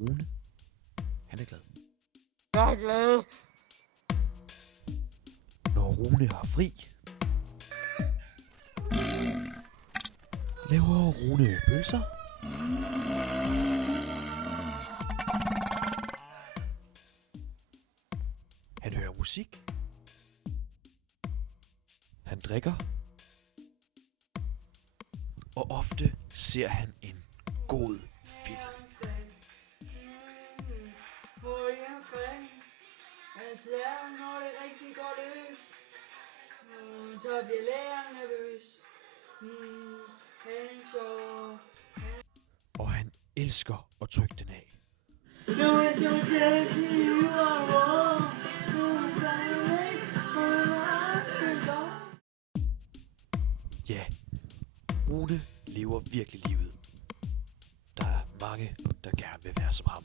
Rune, han er glad. Jeg er glad. Når Rune har fri, laver Rune pølser. Han hører musik. Han drikker. Og ofte ser han en god film. Når det rigtig går løs, så bliver læreren nervøs. Og han elsker at trykke den af. Ja, Rune lever virkelig livet. Der er mange, der gerne vil være som ham.